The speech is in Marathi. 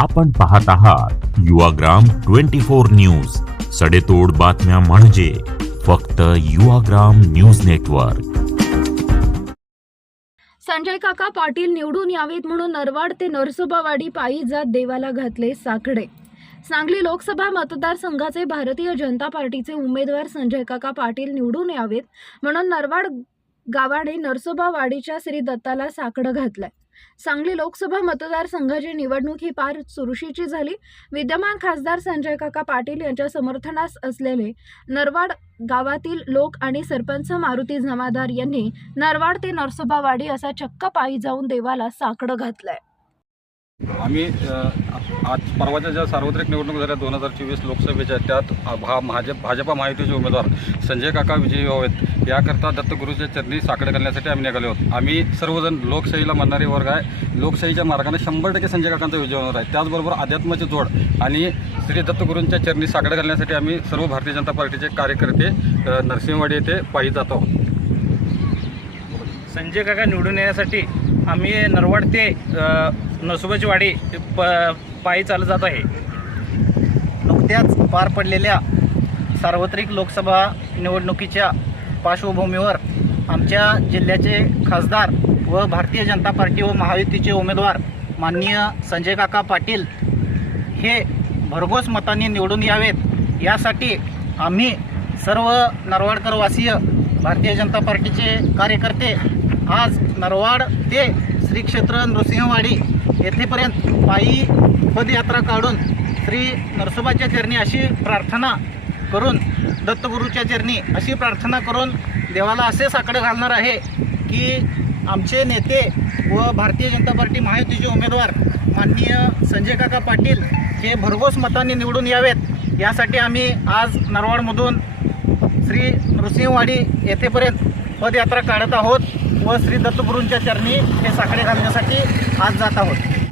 आपण पाहत आहात युवाग्राम ट्वेंटी फोर न्यूज. सडेतोड बातम्या म्हणजे फक्त युवाग्राम न्यूज नेटवर्क. संजय काका पाटील निवडून यावेत म्हणून नरवाड ते नरसोबावाडी पायी जात देवाला घातले साकडे सांगली लोकसभा मतदारसंघाचे भारतीय जनता पार्टीचे उमेदवार संजय काका पाटील निवडून यावेत म्हणून नरवाड गावाने नरसोबावाडीच्या श्री दत्ताला साकडं घातलंय. सांगली लोकसभा मतदारसंघाची निवडणूक ही फार चुरशीची झाली. विद्यमान खासदार संजय काका पाटील यांच्या समर्थनास असलेले नरवाड गावातील लोक आणि सरपंच मारुती जमादार यांनी नरवाड ते नरसोबावाडी असा चक्क पायी जाऊन देवाला साकडं घातलंय. आम्ही आज परवाच्या ज्या सार्वत्रिक निवडणूक झाल्या दोन हजार चोवीस लोकसभेच्या त्यात भा भाजप भाजपा महायुतीचे उमेदवार संजय काका विजयी व्हावेत. याकरता दत्तगुरूच्या चरणी साकडे घालण्यासाठी आम्ही निघालो आहोत. आम्ही सर्वजण लोकशाहीला मानणारे वर्ग आहे. लोकशाहीच्या मार्गाने शंभर टक्के संजय काकांचा विजय होणार आहे. त्याचबरोबर अध्यात्माची जोड आणि श्री दत्तगुरूंच्या चरणी साकडे घालण्यासाठी आम्ही सर्व भारतीय जनता पार्टीचे कार्यकर्ते नरसिंहवाडी येथे पायी जात आहोत. संजय काका निवडून येण्यासाठी आम्ही नरवाड ते अ, प पायी चालत जात आहे. नुकत्याच पार पडलेल्या सार्वत्रिक लोकसभा निवडणुकीच्या पार्श्वभूमीवर आमच्या जिल्ह्याचे खासदार व भारतीय जनता पार्टी व महायुतीचे उमेदवार माननीय संजय काका पाटील हे भरघोस मतांनी निवडून यावेत. यासाठी आम्ही सर्व नरवाडकरवासीय भारतीय जनता पार्टीचे कार्यकर्ते आज नरवाड ते श्री क्षेत्र नृसिंहवाडी येथेपर्यंत पायी पदयात्रा काढून श्री नरसोबाच्या चरणी अशी प्रार्थना करून दत्तगुरूच्या चरणी अशी प्रार्थना करून देवाला असे साकडे घालणार आहे की आमचे नेते व भारतीय जनता पार्टी महायुतीचे उमेदवार माननीय संजय काका पाटील हे भरघोस मतांनी निवडून यावेत. यासाठी आम्ही आज नरवाडमधून श्री नृसिंहवाडी येथेपर्यंत पदयात्रा काढत आहोत. व श्री दत्तगुरूंच्या चरणी हे साकडे घालण्यासाठी आज जात आहोत.